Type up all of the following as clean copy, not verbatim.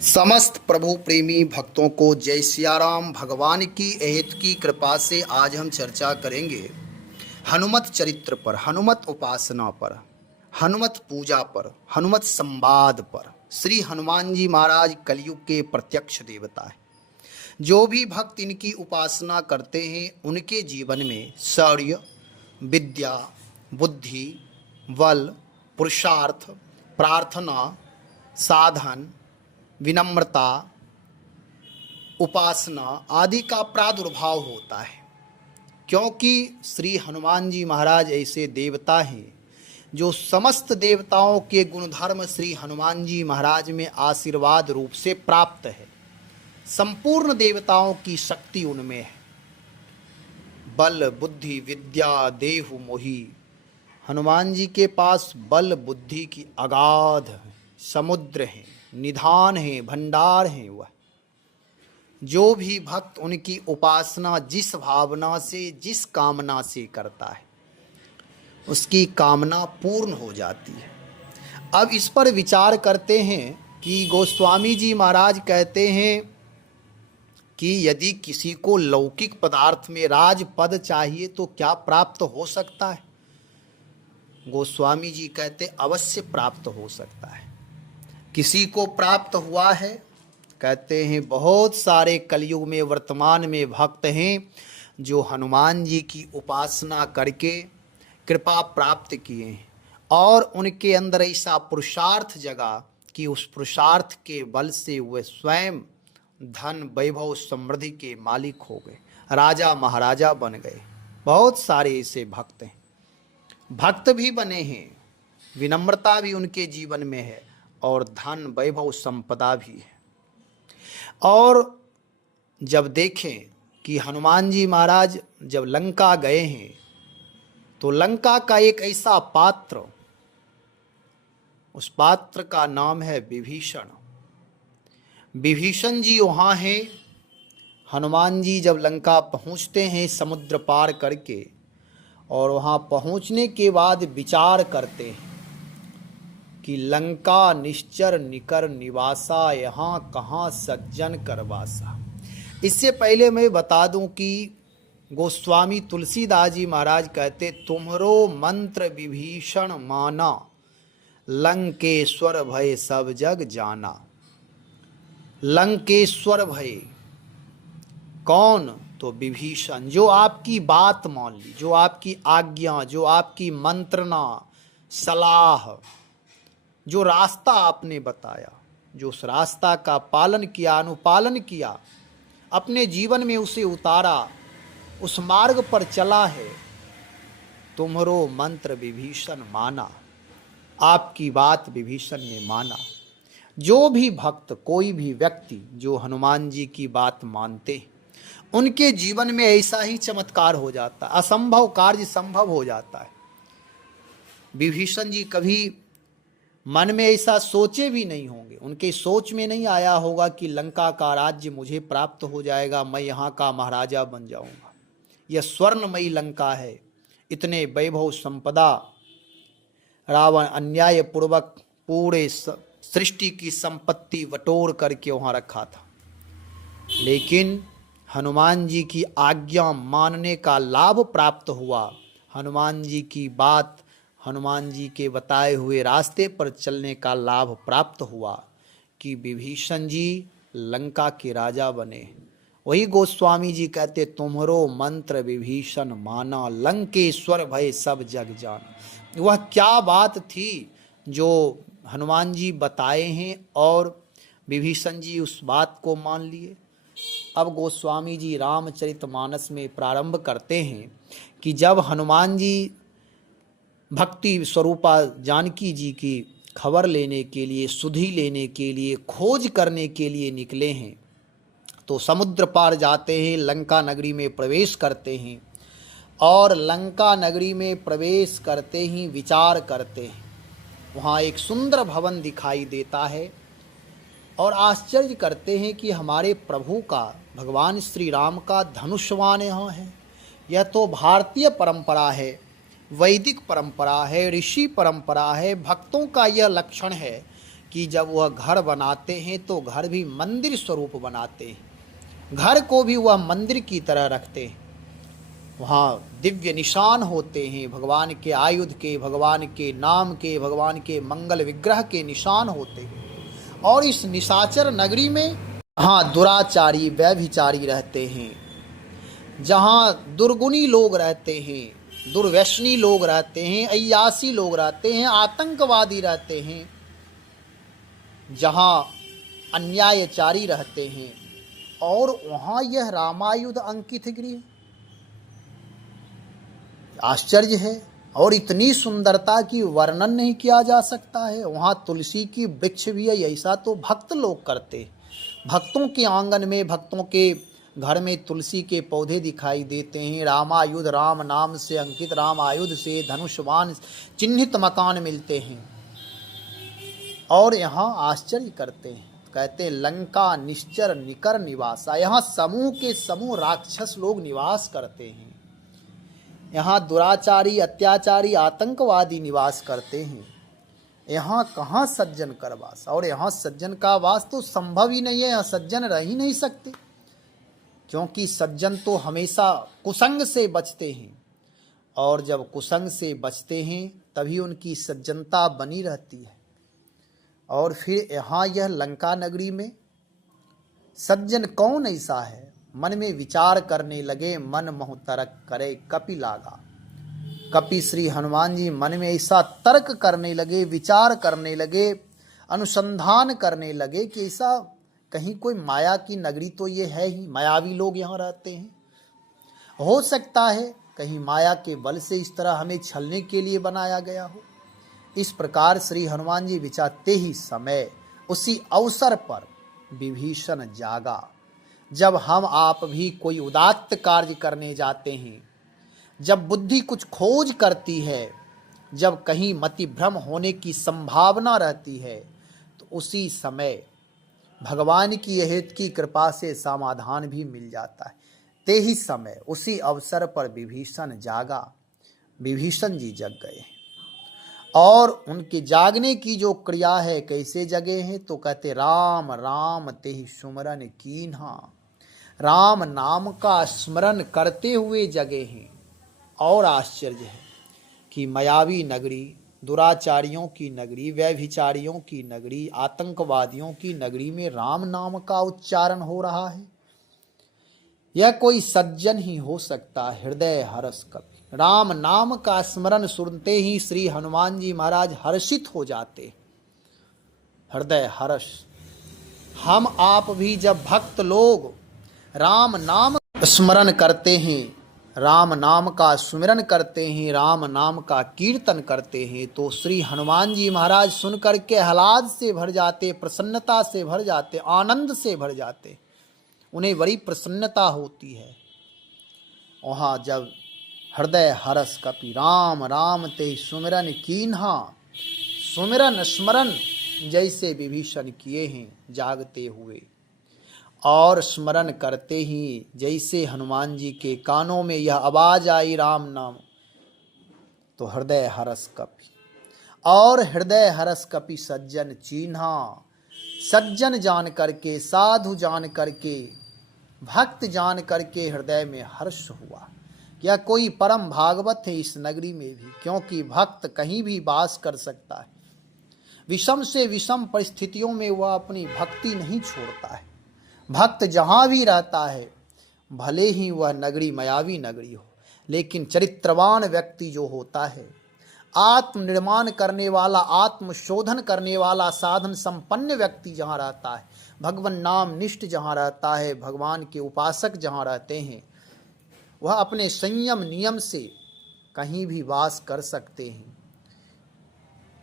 समस्त प्रभु प्रेमी भक्तों को जय सियाराम। भगवान की अहेत की कृपा से आज हम चर्चा करेंगे हनुमत चरित्र पर, हनुमत उपासना पर, हनुमत पूजा पर, हनुमत संवाद पर। श्री हनुमान जी महाराज कलयुग के प्रत्यक्ष देवता है। जो भी भक्त इनकी उपासना करते हैं उनके जीवन में शौर्य, विद्या, बुद्धि, बल, पुरुषार्थ, प्रार्थना, साधन, विनम्रता, उपासना आदि का प्रादुर्भाव होता है। क्योंकि श्री हनुमान जी महाराज ऐसे देवता हैं जो समस्त देवताओं के गुणधर्म श्री हनुमान जी महाराज में आशीर्वाद रूप से प्राप्त है। संपूर्ण देवताओं की शक्ति उनमें है। बल, बुद्धि, विद्या, देहु मोहि। हनुमान जी के पास बल बुद्धि की अगाध समुद्र है, निधान है, भंडार है। वह जो भी भक्त उनकी उपासना जिस भावना से, जिस कामना से करता है उसकी कामना पूर्ण हो जाती है। अब इस पर विचार करते हैं कि गोस्वामी जी महाराज कहते हैं कि यदि किसी को लौकिक पदार्थ में राज पद चाहिए तो क्या प्राप्त हो सकता है? गोस्वामी जी कहते अवश्य प्राप्त हो सकता है। किसी को प्राप्त हुआ है? कहते हैं बहुत सारे कलयुग में वर्तमान में भक्त हैं जो हनुमान जी की उपासना करके कृपा प्राप्त किए हैं और उनके अंदर ऐसा पुरुषार्थ जगा कि उस पुरुषार्थ के बल से वे स्वयं धन, वैभव, समृद्धि के मालिक हो गए, राजा महाराजा बन गए। बहुत सारे ऐसे भक्त हैं। भक्त भी बने हैं, विनम्रता भी उनके जीवन में है और धन, वैभव, संपदा भी है। और जब देखें कि हनुमान जी महाराज जब लंका गए हैं तो लंका का एक ऐसा पात्र, उस पात्र का नाम है विभीषण। विभीषण जी वहाँ हैं। हनुमान जी जब लंका पहुँचते हैं समुद्र पार करके और वहाँ पहुँचने के बाद विचार करते हैं कि लंका निश्चर निकर निवासा, यहाँ कहाँ सज्जन करवासा। इससे पहले मैं बता दूं कि गोस्वामी तुलसीदास जी महाराज कहते तुम्हरो मंत्र विभीषण माना, लंकेश्वर भय सब जग जाना। लंकेश्वर भय कौन? तो विभीषण, जो आपकी बात मान ली, जो आपकी आज्ञा, जो आपकी मंत्रणा, सलाह, जो रास्ता आपने बताया, जो उस रास्ता का पालन किया, अनुपालन किया, अपने जीवन में उसे उतारा, उस मार्ग पर चला है, तुम्हरो मंत्र विभीषण माना। आपकी बात विभीषण ने माना। जो भी भक्त, कोई भी व्यक्ति जो हनुमान जी की बात मानते उनके जीवन में ऐसा ही चमत्कार हो जाता है, असंभव कार्य संभव हो जाता है। विभीषण जी कभी मन में ऐसा सोचे भी नहीं होंगे, उनके सोच में नहीं आया होगा कि लंका का राज्य मुझे प्राप्त हो जाएगा, मैं यहाँ का महाराजा बन जाऊँगा। यह स्वर्णमयी लंका है, इतने वैभव संपदा रावण अन्याय पूर्वक पूरे सृष्टि की संपत्ति बटोर करके वहाँ रखा था। लेकिन हनुमान जी की आज्ञा मानने का लाभ प्राप्त हुआ। हनुमान जी की बात, हनुमान जी के बताए हुए रास्ते पर चलने का लाभ प्राप्त हुआ कि विभीषण जी लंका के राजा बने। वही गोस्वामी जी कहते तुम्हरो मंत्र विभीषण माना, लंकेश्वर भय सब जग जान। वह क्या बात थी जो हनुमान जी बताए हैं और विभीषण जी उस बात को मान लिए। अब गोस्वामी जी रामचरितमानस में प्रारंभ करते हैं कि जब हनुमान जी भक्ति स्वरूपा जानकी जी की खबर लेने के लिए, सुधि लेने के लिए, खोज करने के लिए निकले हैं तो समुद्र पार जाते हैं, लंका नगरी में प्रवेश करते हैं और लंका नगरी में प्रवेश करते ही विचार करते हैं। वहाँ एक सुंदर भवन दिखाई देता है और आश्चर्य करते हैं कि हमारे प्रभु का, भगवान श्री राम का धनुष्वान यहाँ है। यह तो भारतीय परंपरा है, वैदिक परंपरा है, ऋषि परंपरा है। भक्तों का यह लक्षण है कि जब वह घर बनाते हैं तो घर भी मंदिर स्वरूप बनाते हैं, घर को भी वह मंदिर की तरह रखते हैं। वहाँ दिव्य निशान होते हैं, भगवान के आयुध के, भगवान के नाम के, भगवान के मंगल विग्रह के निशान होते हैं। और इस निशाचर नगरी में हाँ दुराचारी व्यभिचारी रहते हैं, जहाँ दुर्गुणी लोग रहते हैं, दुर्व्यसनी लोग रहते हैं, अय्यासी लोग रहते हैं, आतंकवादी रहते हैं, जहाँ अन्यायचारी रहते हैं। और वहाँ यह रामायुध अंकित गृह, आश्चर्य है। और इतनी सुंदरता की वर्णन नहीं किया जा सकता है। वहाँ तुलसी की वृक्ष भी है, ऐसा तो भक्त लोग करते। भक्तों के आंगन में, भक्तों के घर में तुलसी के पौधे दिखाई देते हैं। रामायुध, राम नाम से अंकित, राम आयुध से धनुषवान चिन्हित मकान मिलते हैं। और यहाँ आश्चर्य करते हैं, कहते हैं लंका निश्चर निकर निवासा, यहाँ समूह के समूह राक्षस लोग निवास करते हैं। यहाँ दुराचारी, अत्याचारी, आतंकवादी निवास करते हैं। यहाँ कहाँ सज्जन कर वास, और यहाँ सज्जन का वास तो संभव ही नहीं है। यहाँ सज्जन रह ही नहीं सकते, क्योंकि सज्जन तो हमेशा कुसंग से बचते हैं, और जब कुसंग से बचते हैं तभी उनकी सज्जनता बनी रहती है। और फिर यहाँ यह लंका नगरी में सज्जन कौन ऐसा है? मन में विचार करने लगे, मन मोह तर्क करे कपि लागा। कपि श्री हनुमान जी मन में ऐसा तर्क करने लगे, विचार करने लगे, अनुसंधान करने लगे कि ऐसा कहीं कोई माया की नगरी तो ये है ही, मायावी लोग यहाँ रहते हैं। हो सकता है कहीं माया के बल से इस तरह हमें छलने के लिए बनाया गया हो। इस प्रकार श्री हनुमान जी विचारते ही समय उसी अवसर पर विभीषण जागा। जब हम आप भी कोई उदात्त कार्य करने जाते हैं, जब बुद्धि कुछ खोज करती है, जब कहीं मति भ्रम होने की संभावना रहती है, तो उसी समय भगवान की हित की कृपा से समाधान भी मिल जाता है। ते ही समय उसी अवसर पर विभीषण जागा। विभीषण जी जग गए और उनके जागने की जो क्रिया है, कैसे जगे हैं तो कहते राम राम ते ही सुमरन कीन्हा। राम नाम का स्मरण करते हुए जगे हैं। और आश्चर्य है कि मायावी नगरी, दुराचारियों की नगरी, व्यभिचारियों की नगरी, आतंकवादियों की नगरी में राम नाम का उच्चारण हो रहा है। यह कोई सज्जन ही हो सकता, हृदय हर्ष कपि। राम नाम का स्मरण सुनते ही श्री हनुमान जी महाराज हर्षित हो जाते, हृदय हर्ष। हम आप भी जब भक्त लोग राम नाम स्मरण करते हैं, राम नाम का सुमिरन करते हैं, राम नाम का कीर्तन करते हैं, तो श्री हनुमान जी महाराज सुनकर के आह्लाद से भर जाते, प्रसन्नता से भर जाते, आनंद से भर जाते। उन्हें बड़ी प्रसन्नता होती है। वहाँ जब हृदय हरस कपि राम राम ते सुमिरन कीन्हा, सुमिरन स्मरण जैसे विभीषण किए हैं जागते हुए, और स्मरण करते ही जैसे हनुमान जी के कानों में यह आवाज आई राम नाम, तो हृदय हरस कपि। और हृदय हरस कपि सज्जन चीन्हा, सज्जन जान करके, साधु जान करके, भक्त जान करके हृदय में हर्ष हुआ। यह कोई परम भागवत है इस नगरी में भी, क्योंकि भक्त कहीं भी वास कर सकता है। विषम से विषम परिस्थितियों में वह अपनी भक्ति नहीं छोड़ता है। भक्त जहाँ भी रहता है, भले ही वह नगरी मायावी नगरी हो, लेकिन चरित्रवान व्यक्ति जो होता है, आत्मनिर्माण करने वाला, आत्मशोधन करने वाला, साधन संपन्न व्यक्ति जहाँ रहता है, भगवान नाम निष्ठ जहाँ रहता है, भगवान के उपासक जहाँ रहते हैं, वह अपने संयम नियम से कहीं भी वास कर सकते हैं।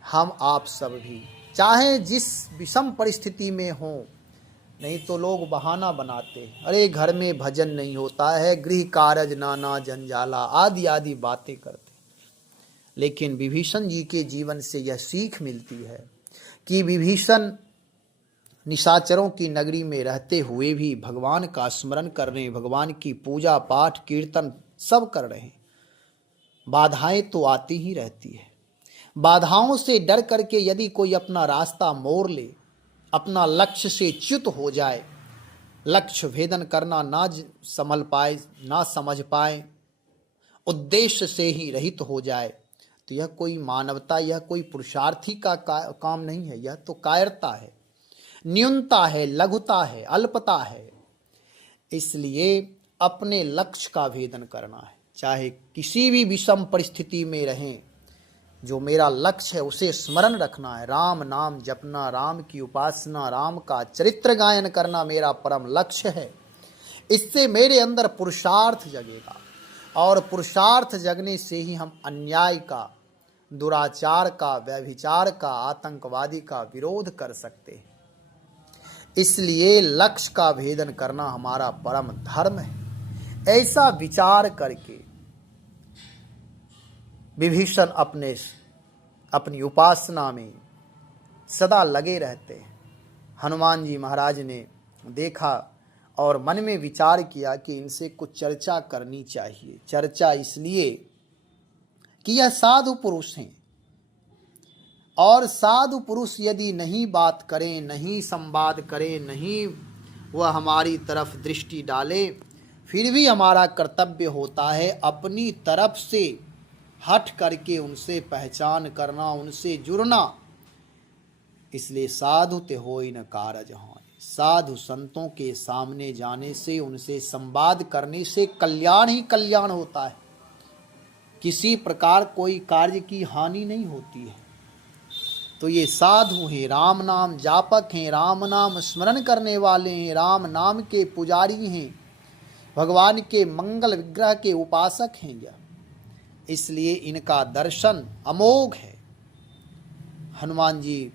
हम आप सब भी चाहे जिस विषम परिस्थिति में हों, नहीं तो लोग बहाना बनाते हैं, अरे घर में भजन नहीं होता है, गृह कारज नाना जंजाला, आदि आदि बातें करते। लेकिन विभीषण जी के जीवन से यह सीख मिलती है कि विभीषण निशाचरों की नगरी में रहते हुए भी भगवान का स्मरण कर रहे हैं, भगवान की पूजा पाठ कीर्तन सब कर रहे हैं। बाधाएं तो आती ही रहती है, बाधाओं से डर करके यदि कोई अपना रास्ता मोड़ ले, अपना लक्ष्य से च्युत हो जाए, लक्ष्य भेदन करना ना संभल पाए, ना समझ पाए, उद्देश्य से ही रहित हो जाए, तो यह कोई मानवता, यह कोई पुरुषार्थी का काम नहीं है। यह तो कायरता है, न्यूनता है, लघुता है, अल्पता है। इसलिए अपने लक्ष्य का भेदन करना है, चाहे किसी भी विषम परिस्थिति में रहें। जो मेरा लक्ष्य है उसे स्मरण रखना है, राम नाम जपना, राम की उपासना, राम का चरित्र गायन करना मेरा परम लक्ष्य है। इससे मेरे अंदर पुरुषार्थ जगेगा, और पुरुषार्थ जगने से ही हम अन्याय का, दुराचार का, व्यभिचार का, आतंकवादी का विरोध कर सकते हैं। इसलिए लक्ष्य का भेदन करना हमारा परम धर्म है। ऐसा विचार करके विभीषण अपनी उपासना में सदा लगे रहते हैं। हनुमान जी महाराज ने देखा और मन में विचार किया कि इनसे कुछ चर्चा करनी चाहिए। चर्चा इसलिए कि यह साधु पुरुष हैं, और साधु पुरुष यदि नहीं बात करें, नहीं संवाद करें, नहीं वह हमारी तरफ दृष्टि डाले, फिर भी हमारा कर्तव्य होता है अपनी तरफ से हट करके उनसे पहचान करना, उनसे जुड़ना। इसलिए साधु ते होई न कारज हानि। साधु संतों के सामने जाने से, उनसे संवाद करने से कल्याण ही कल्याण होता है। किसी प्रकार कोई कार्य की हानि नहीं होती है। तो ये साधु हैं, राम नाम जापक हैं, राम नाम स्मरण करने वाले हैं, राम नाम के पुजारी हैं, भगवान के मंगल विग्रह के उपासक हैं। इसलिए इनका दर्शन अमोघ है। हनुमान जी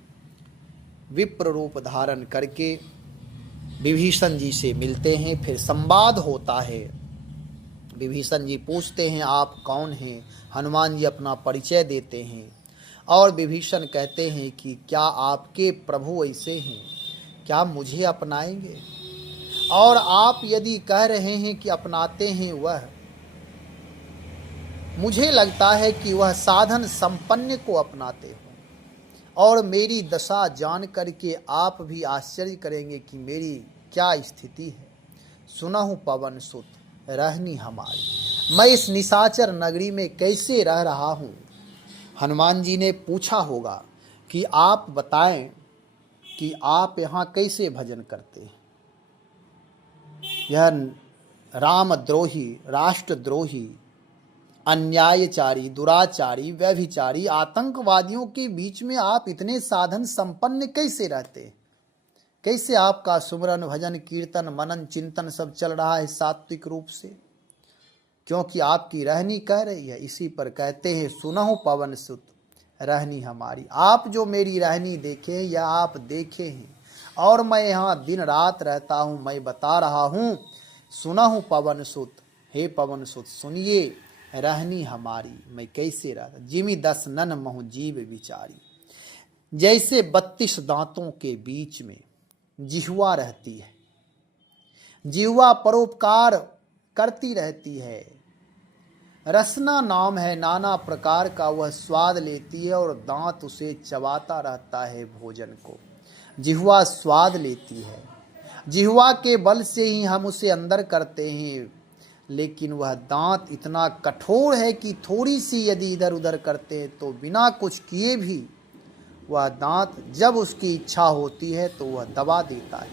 विप्र रूप धारण करके विभीषण जी से मिलते हैं, फिर संवाद होता है। विभीषण जी पूछते हैं आप कौन हैं? हनुमान जी अपना परिचय देते हैं, और विभीषण कहते हैं कि क्या आपके प्रभु ऐसे हैं, क्या मुझे अपनाएंगे? और आप यदि कह रहे हैं कि अपनाते हैं, वह मुझे लगता है कि वह साधन संपन्न को अपनाते हो, और मेरी दशा जान करके आप भी आश्चर्य करेंगे कि मेरी क्या स्थिति है। सुनहु पवन सुत रहनी हमारी, मैं इस निशाचर नगरी में कैसे रह रहा हूँ। हनुमान जी ने पूछा होगा कि आप बताएं कि आप यहाँ कैसे भजन करते हैं। यह रामद्रोही, राष्ट्रद्रोही, अन्यायचारी, दुराचारी, व्यभिचारी, आतंकवादियों के बीच में आप इतने साधन संपन्न कैसे रहते हैं? कैसे आपका सुमरन, भजन, कीर्तन, मनन, चिंतन सब चल रहा है सात्विक रूप से? क्योंकि आपकी रहनी कह रही है। इसी पर कहते हैं सुनहु पवन सुत रहनी हमारी। आप जो मेरी रहनी देखे या आप देखे हैं, और मैं यहाँ दिन रात रहता हूँ, मैं बता रहा हूँ। सुनहु पवन सुत, हे पवन सुत सुनिए रहनी हमारी, मैं कैसे रहता। जिमि 10 नन महु जीव विचारी। जैसे 32 दांतों के बीच में जिह्वा रहती है, जिह्वा परोपकार करती रहती है। रसना नाम है नाना प्रकार का, वह स्वाद लेती है, और दांत उसे चबाता रहता है भोजन को। जिह्वा स्वाद लेती है, जिह्वा के बल से ही हम उसे अंदर करते हैं, लेकिन वह दांत इतना कठोर है कि थोड़ी सी यदि इधर उधर करते हैं तो बिना कुछ किए भी वह दांत जब उसकी इच्छा होती है तो वह दबा देता है,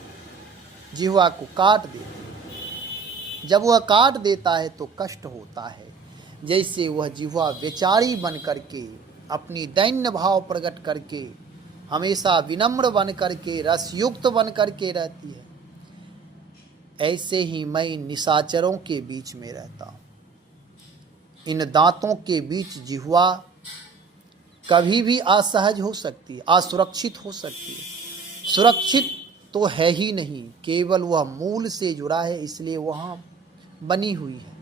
जिह्वा को काट देता है। जब वह काट देता है तो कष्ट होता है। जैसे वह जिह्वा बेचारी बन करके, अपनी दैन्य भाव प्रकट करके, हमेशा विनम्र बन करके, रसयुक्त बन करके रहती है, ऐसे ही मैं निशाचरों के बीच में रहता हूँ। इन दांतों के बीच जिह्वा कभी भी असहज हो सकती है, असुरक्षित हो सकती है। सुरक्षित तो है ही नहीं, केवल वह मूल से जुड़ा है, इसलिए वहाँ बनी हुई है।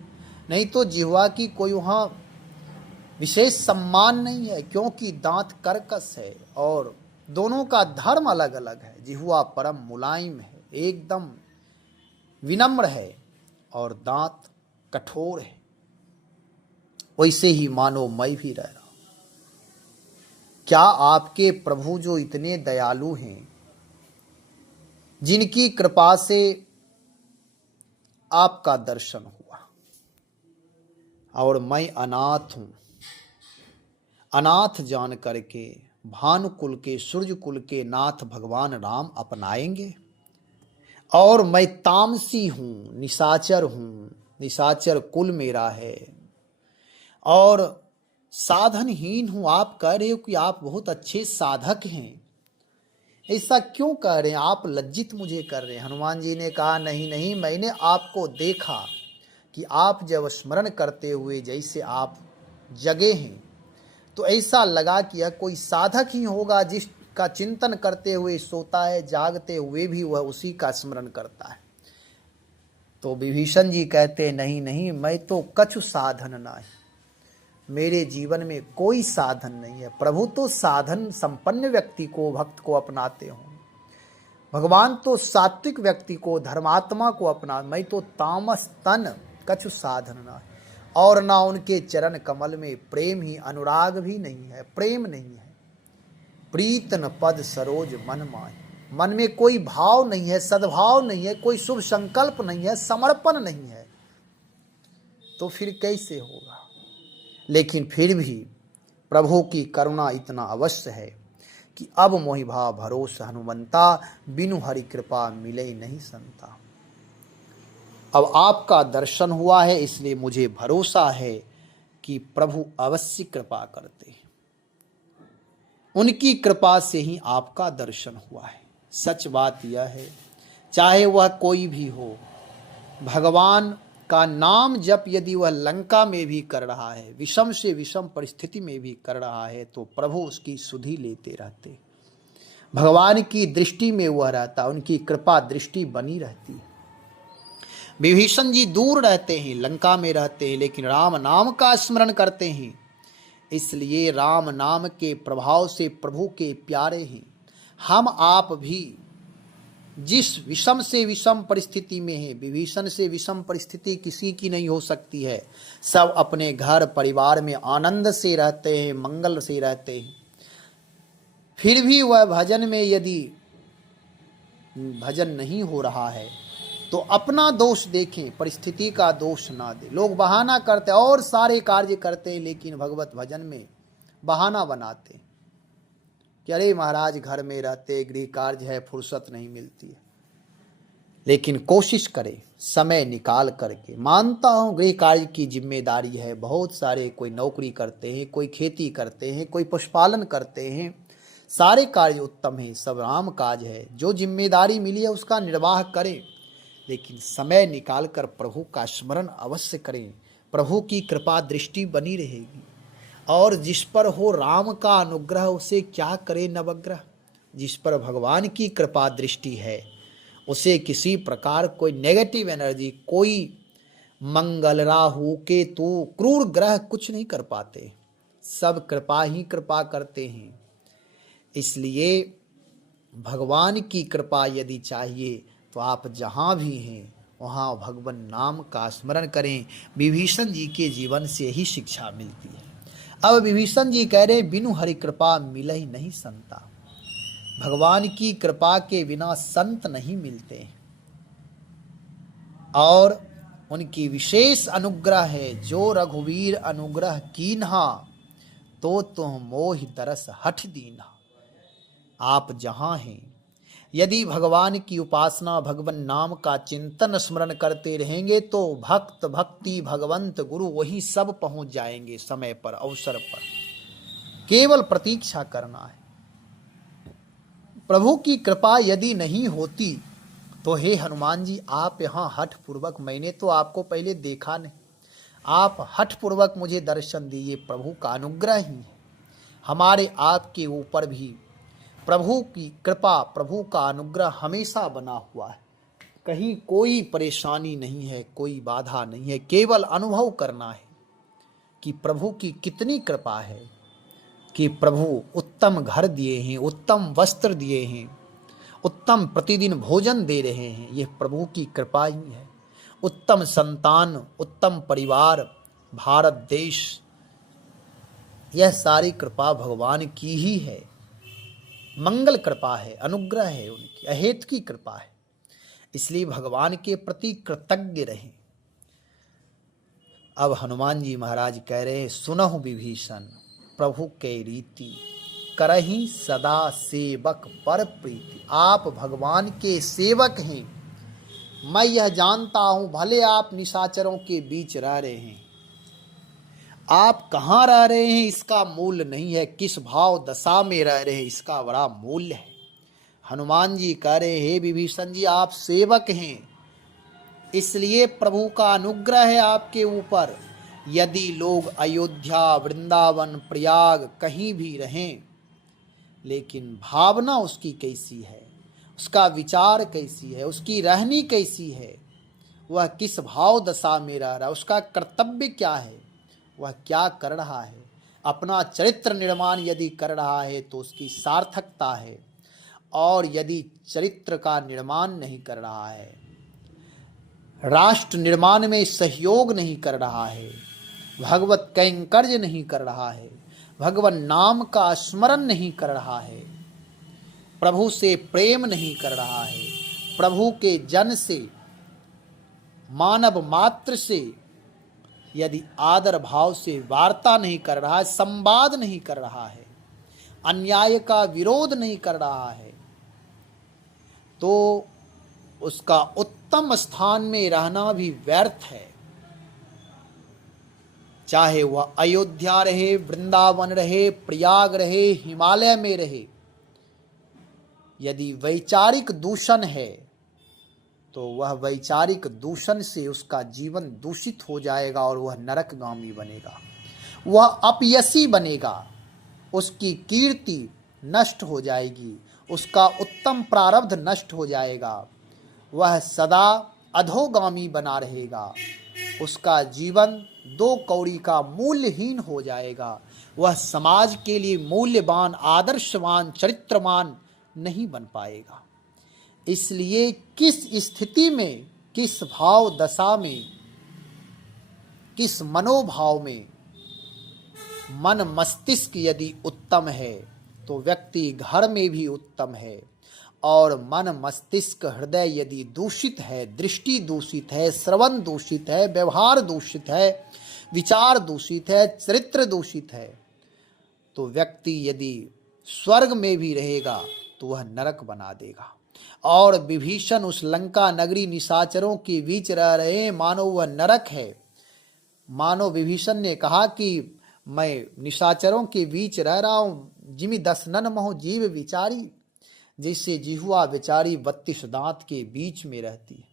नहीं तो जिह्वा की कोई वहाँ विशेष सम्मान नहीं है, क्योंकि दांत कर्कश है और दोनों का धर्म अलग अलग है। जिह्वा परम मुलायम है, एकदम विनम्र है, और दांत कठोर है। वैसे ही मानो मैं भी रह रहा हूं। क्या आपके प्रभु जो इतने दयालु हैं, जिनकी कृपा से आपका दर्शन हुआ, और मैं अनाथ हूं, अनाथ जान करके भानुकुल के सूर्य कुल के नाथ भगवान राम अपनाएंगे, और मैं तामसी हूं, निशाचर हूं, निशाचर कुल मेरा है और साधनहीन हूं। आप कह रहे हो कि आप बहुत अच्छे साधक हैं, ऐसा क्यों कह रहे हैं? आप लज्जित मुझे कर रहे हैं। हनुमान जी ने कहा, नहीं नहीं, मैंने आपको देखा कि आप जब स्मरण करते हुए जैसे आप जगे हैं, तो ऐसा लगा कि यह कोई साधक ही होगा जिसका चिंतन करते हुए सोता है, जागते हुए भी वह उसी का स्मरण करता है। तो विभीषण जी कहते, नहीं नहीं, मैं तो कछु साधन नहीं, मेरे जीवन में कोई साधन नहीं है। प्रभु तो साधन संपन्न व्यक्ति को, भक्त को अपनाते हों, भगवान तो सात्विक व्यक्ति को, धर्मात्मा को अपना, मैं तो तामस तन, कछु साधन ना, और ना उनके चरण कमल में प्रेम ही, अनुराग भी नहीं है, प्रेम नहीं है। प्रीतन पद सरोज मन माय, मन में कोई भाव नहीं है, सद्भाव नहीं है, कोई शुभ संकल्प नहीं है, समर्पण नहीं है, तो फिर कैसे होगा? लेकिन फिर भी प्रभु की करुणा इतना अवश्य है कि अब मोहि भाव भरोस हनुमंता, बिनु हरि कृपा मिले नहीं संता। अब आपका दर्शन हुआ है, इसलिए मुझे भरोसा है कि प्रभु अवश्य कृपा करते हैं। उनकी कृपा से ही आपका दर्शन हुआ है। सच बात यह है, चाहे वह कोई भी हो, भगवान का नाम जप यदि वह लंका में भी कर रहा है, विषम से विषम परिस्थिति में भी कर रहा है, तो प्रभु उसकी सुधि लेते रहते। भगवान की दृष्टि में वह रहता, उनकी कृपा दृष्टि बनी रहती है। विभीषण जी दूर रहते हैं, लंका में रहते हैं, लेकिन राम नाम का स्मरण करते हैं, इसलिए राम नाम के प्रभाव से प्रभु के प्यारे हैं। हम आप भी जिस विषम से विषम परिस्थिति में है, विभीषण से विषम परिस्थिति किसी की नहीं हो सकती है। सब अपने घर परिवार में आनंद से रहते हैं, मंगल से रहते हैं, फिर भी वह भजन में यदि भजन नहीं हो रहा है तो अपना दोष देखें, परिस्थिति का दोष ना दे। लोग बहाना करते और सारे कार्य करते हैं, लेकिन भगवत भजन में बहाना बनाते कि अरे महाराज घर में रहते, गृह कार्य है, फुर्सत नहीं मिलती है। लेकिन कोशिश करें समय निकाल करके। मानता हूँ गृह कार्य की जिम्मेदारी है, बहुत सारे कोई नौकरी करते हैं, कोई खेती करते हैं, कोई पशुपालन करते हैं, सारे कार्य उत्तम हैं, सब राम काज है। जो जिम्मेदारी मिली है उसका निर्वाह करें, लेकिन समय निकाल कर प्रभु का स्मरण अवश्य करें। प्रभु की कृपा दृष्टि बनी रहेगी। और जिस पर हो राम का अनुग्रह उसे क्या करे नवग्रह। जिस पर भगवान की कृपा दृष्टि है उसे किसी प्रकार कोई नेगेटिव एनर्जी, कोई मंगल, राहु, केतु, क्रूर ग्रह कुछ नहीं कर पाते। सब कृपा ही कृपा करते हैं। इसलिए भगवान की कृपा यदि चाहिए तो आप जहाँ भी हैं वहाँ भगवान नाम का स्मरण करें। विभीषण जी के जीवन से ही शिक्षा मिलती है। अब विभीषण जी कह रहे, बिनु हरि कृपा मिले ही नहीं संता। भगवान की कृपा के बिना संत नहीं मिलते, और उनकी विशेष अनुग्रह है। जो रघुवीर अनुग्रह कीन्हा, तो तुम मोह दरस हठ दीन्हा। आप जहाँ हैं, यदि भगवान की उपासना, भगवान नाम का चिंतन स्मरण करते रहेंगे तो भक्त, भक्ति, भगवंत, गुरु वही सब पहुंच जाएंगे समय पर, अवसर पर। केवल प्रतीक्षा करना है। प्रभु की कृपा यदि नहीं होती तो हे हनुमान जी, आप यहाँ हठ पूर्वक, मैंने तो आपको पहले देखा नहीं, आप हठ पूर्वक मुझे दर्शन दिए। प्रभु का अनुग्रह ही है। हमारे आपके ऊपर भी प्रभु की कृपा, प्रभु का अनुग्रह हमेशा बना हुआ है। कहीं कोई परेशानी नहीं है, कोई बाधा नहीं है। केवल अनुभव करना है कि प्रभु की कितनी कृपा है, कि प्रभु उत्तम घर दिए हैं, उत्तम वस्त्र दिए हैं, उत्तम प्रतिदिन भोजन दे रहे हैं। यह प्रभु की कृपा ही है। उत्तम संतान, उत्तम परिवार, भारत देश यह सारी कृपा भगवान की ही है, मंगल कृपा है, अनुग्रह है, उनकी अहेत की कृपा है। इसलिए भगवान के प्रति कृतज्ञ रहें। अब हनुमान जी महाराज कह रहे हैं, सुनहु विभीषण प्रभु के रीति, करही सदा सेवक पर प्रीति। आप भगवान के सेवक हैं। मैं यह जानता हूं, भले आप निशाचरों के बीच रह रहे हैं, आप कहाँ रह रहे हैं इसका मूल्य नहीं है, किस भाव दशा में रह रहे हैं इसका बड़ा मूल्य है। हनुमान जी कह रहे, हे विभीषण जी, आप सेवक हैं, इसलिए प्रभु का अनुग्रह है आपके ऊपर। यदि लोग अयोध्या, वृंदावन, प्रयाग कहीं भी रहें, लेकिन भावना उसकी कैसी है, उसका विचार कैसी है, उसकी रहनी कैसी है, वह किस भाव दशा में रह रहा है, उसका कर्तव्य क्या है, वह क्या कर रहा है, अपना चरित्र निर्माण यदि कर रहा है तो उसकी सार्थकता है। और यदि चरित्र का निर्माण नहीं कर रहा है, राष्ट्र निर्माण में सहयोग नहीं कर रहा है, भगवत कैंकर्य नहीं कर रहा है, भगवान नाम का स्मरण नहीं कर रहा है, प्रभु से प्रेम नहीं कर रहा है, प्रभु के जन से, मानव मात्र से यदि आदर भाव से वार्ता नहीं कर रहा है, संवाद नहीं कर रहा है, अन्याय का विरोध नहीं कर रहा है, तो उसका उत्तम स्थान में रहना भी व्यर्थ है। चाहे वह अयोध्या रहे, वृंदावन रहे, प्रयाग रहे, हिमालय में रहे, यदि वैचारिक दूषण है तो वह वैचारिक दूषण से उसका जीवन दूषित हो जाएगा और वह नरकगामी बनेगा, वह अपयशी बनेगा, उसकी कीर्ति नष्ट हो जाएगी, उसका उत्तम प्रारब्ध नष्ट हो जाएगा, वह सदा अधोगामी बना रहेगा, उसका जीवन दो कौड़ी का मूल्यहीन हो जाएगा, वह समाज के लिए मूल्यवान, आदर्शवान, चरित्रवान नहीं बन पाएगा। इसलिए किस स्थिति में, किस भाव दशा में, किस मनोभाव में मन मस्तिष्क यदि उत्तम है तो व्यक्ति घर में भी उत्तम है, और मन मस्तिष्क हृदय यदि दूषित है, दृष्टि दूषित है, श्रवण दूषित है, व्यवहार दूषित है, विचार दूषित है, चरित्र दूषित है, तो व्यक्ति यदि स्वर्ग में भी रहेगा तो वह नरक बना देगा। और विभीषण उस लंका नगरी निशाचरों के बीच रह रहे हैं, मानो वह नरक है। मानो विभीषण ने कहा कि मैं निशाचरों के बीच रह रहा हूं, जिमि दस नन मोह जीव विचारी, जैसे जिहुआ विचारी 32 दांत के बीच में रहती है,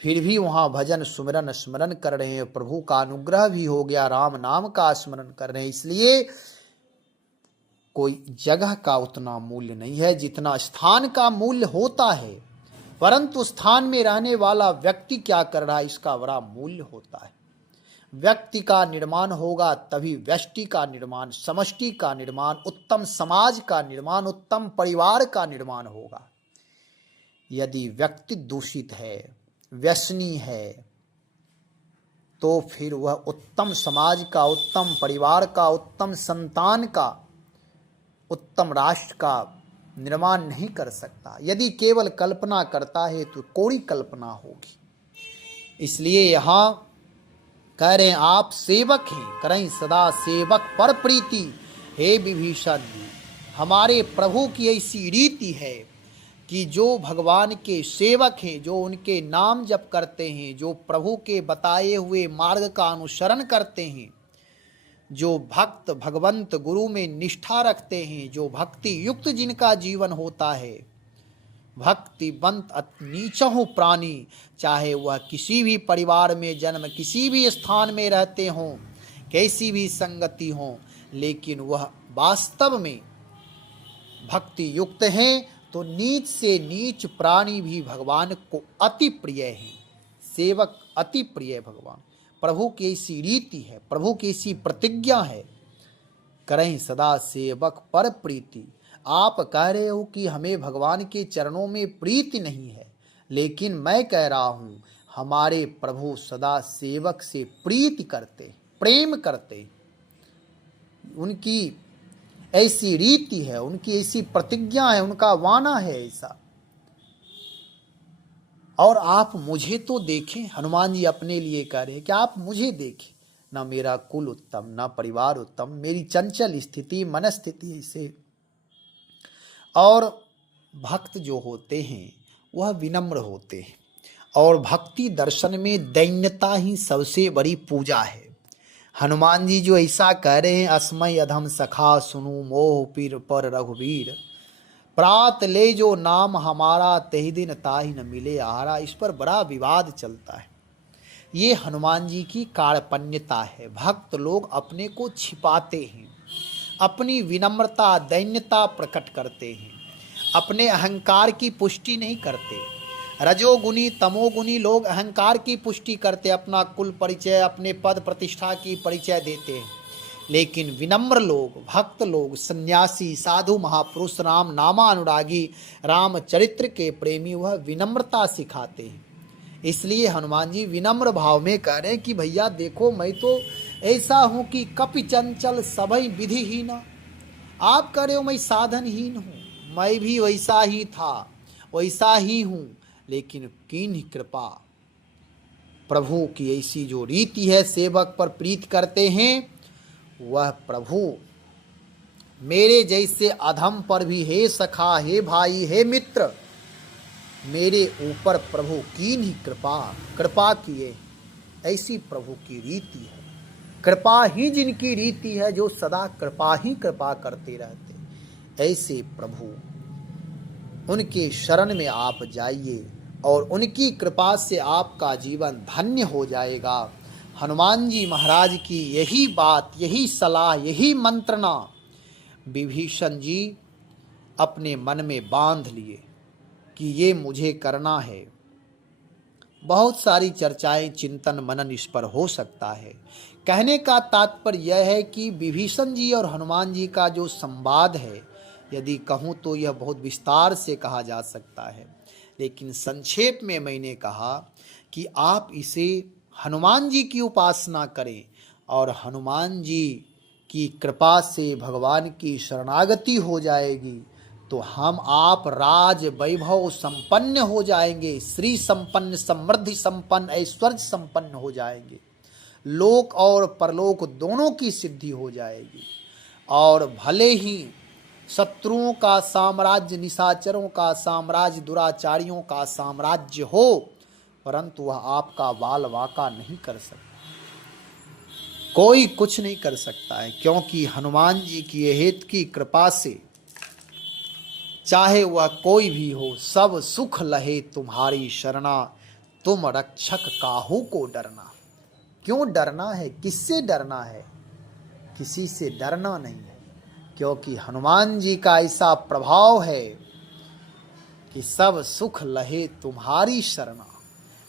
फिर भी वहां भजन सुमिरन स्मरण कर रहे हैं, प्रभु का अनुग्रह भी हो गया, राम नाम का स्मरण कर रहे हैं। इसलिए कोई जगह का उतना मूल्य नहीं है जितना स्थान का मूल्य होता है, परंतु स्थान में रहने वाला व्यक्ति क्या कर रहा है इसका बड़ा मूल्य होता है। व्यक्ति का निर्माण होगा तभी व्यष्टि का निर्माण, समष्टि का निर्माण, उत्तम समाज का निर्माण, उत्तम परिवार का निर्माण होगा। यदि व्यक्ति दूषित है, व्यसनी है, तो फिर वह उत्तम समाज का, उत्तम परिवार का, उत्तम संतान का, उत्तम राष्ट्र का निर्माण नहीं कर सकता। यदि केवल कल्पना करता है तो कोई कल्पना होगी। इसलिए यहाँ कह रहे हैं, आप सेवक हैं, करें सदा सेवक पर प्रीति। हे विभीषण जी, हमारे प्रभु की ऐसी रीति है कि जो भगवान के सेवक हैं, जो उनके नाम जप करते हैं, जो प्रभु के बताए हुए मार्ग का अनुसरण करते हैं, जो भक्त भगवंत गुरु में निष्ठा रखते हैं, जो भक्ति युक्त जिनका जीवन होता है, भक्तिवंत नीचहु प्राणी, चाहे वह किसी भी परिवार में जन्म, किसी भी स्थान में रहते हों, कैसी भी संगति हो, लेकिन वह वास्तव में भक्ति युक्त हैं, तो नीच से नीच प्राणी भी भगवान को अति प्रिय है। सेवक अति प्रिय भगवान, प्रभु की ऐसी रीति है, प्रभु की ऐसी प्रतिज्ञा है, करें सदा सेवक पर प्रीति। आप कह रहे हो कि हमें भगवान के चरणों में प्रीति नहीं है, लेकिन मैं कह रहा हूं हमारे प्रभु सदा सेवक से प्रीति करते, प्रेम करते, उनकी ऐसी रीति है, उनकी ऐसी प्रतिज्ञा है, उनका वाना है ऐसा। और आप मुझे तो देखें, हनुमान जी अपने लिए कह रहे हैं कि आप मुझे देखें, ना मेरा कुल उत्तम, ना परिवार उत्तम, मेरी चंचल स्थिति, मनस्थिति ऐसे। और भक्त जो होते हैं वह विनम्र होते हैं, और भक्ति दर्शन में दैन्यता ही सबसे बड़ी पूजा है। हनुमान जी जो ऐसा कह रहे हैं, अस्मय अधम सखा सुनु मोह पीर पर रघुवीर, प्रात ले जो नाम हमारा तहि दिन ताहि न मिले आहारा, इस पर बड़ा विवाद चलता है। ये हनुमान जी की कार्पण्यता है। भक्त लोग अपने को छिपाते हैं, अपनी विनम्रता दैन्यता प्रकट करते हैं, अपने अहंकार की पुष्टि नहीं करते। रजोगुनी तमोगुनी लोग अहंकार की पुष्टि करते, अपना कुल परिचय, अपने पद प्रतिष्ठा की परिचय देते हैं। लेकिन विनम्र लोग, भक्त लोग, सन्यासी, साधु, महापुरुष, राम नामानुरागी, राम चरित्र के प्रेमी, वह विनम्रता सिखाते हैं। इसलिए हनुमान जी विनम्र भाव में कह रहे हैं कि भैया देखो, मैं तो ऐसा हूँ कि कपि चंचल सभई विधिहीन। आप कह रहे हो मैं साधनहीन हूँ, मैं भी वैसा ही था, वैसा ही हूँ, लेकिन कीन्ही कृपा। प्रभु की ऐसी जो रीति है, सेवक पर प्रीत करते हैं, वह प्रभु मेरे जैसे अधम पर भी, हे सखा, हे भाई, हे मित्र, मेरे ऊपर प्रभु कीन्ही कृपा, कृपा किए। ऐसी प्रभु की रीति है। कृपा ही जिनकी रीति है, जो सदा कृपा ही कृपा करते रहते, ऐसे प्रभु, उनके शरण में आप जाइए और उनकी कृपा से आपका जीवन धन्य हो जाएगा। हनुमान जी महाराज की यही बात, यही सलाह, यही मंत्रणा विभीषण जी अपने मन में बांध लिए कि ये मुझे करना है। बहुत सारी चर्चाएं, चिंतन मनन इस पर हो सकता है। कहने का तात्पर्य यह है कि विभीषण जी और हनुमान जी का जो संवाद है, यदि कहूँ तो यह बहुत विस्तार से कहा जा सकता है, लेकिन संक्षेप में मैंने कहा कि आप इसे हनुमान जी की उपासना करें और हनुमान जी की कृपा से भगवान की शरणागति हो जाएगी, तो हम आप राज वैभव संपन्न हो जाएंगे, श्री संपन्न, समृद्धि संपन्न, ऐश्वर्य संपन्न हो जाएंगे, लोक और परलोक दोनों की सिद्धि हो जाएगी। और भले ही शत्रुओं का साम्राज्य, निशाचरों का साम्राज्य, दुराचारियों का साम्राज्य हो, परंतु वह आपका बाल वाका नहीं कर सकता, कोई कुछ नहीं कर सकता है, क्योंकि हनुमान जी की हेत की कृपा से चाहे वह कोई भी हो, सब सुख लहे तुम्हारी शरणा, तुम रक्षक काहू को डरना। क्यों डरना है, किससे डरना है? किसी से डरना नहीं है, क्योंकि हनुमान जी का ऐसा प्रभाव है कि सब सुख लहे तुम्हारी शरणा।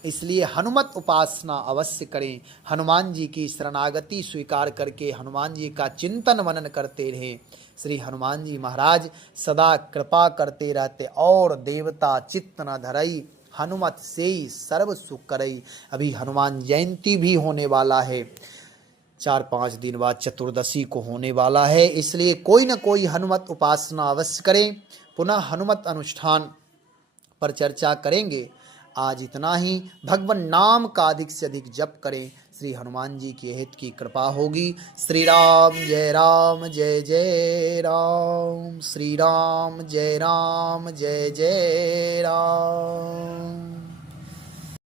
इसलिए हनुमत उपासना अवश्य करें, हनुमान जी की शरणागति स्वीकार करके हनुमान जी का चिंतन मनन करते रहें। श्री हनुमान जी महाराज सदा कृपा करते रहते, और देवता चित्त न धरई, हनुमत से ही सर्व सुख करई। अभी हनुमान जयंती भी होने वाला है, 4-5 दिन बाद चतुर्दशी को होने वाला है, इसलिए कोई न कोई हनुमत उपासना अवश्य करें। पुनः हनुमत अनुष्ठान पर चर्चा करेंगे। आज इतना ही। भगवान नाम का अधिक से अधिक जप करें, श्री हनुमान जी की हित की कृपा होगी। श्री राम जय जय राम, श्री राम जय जय राम।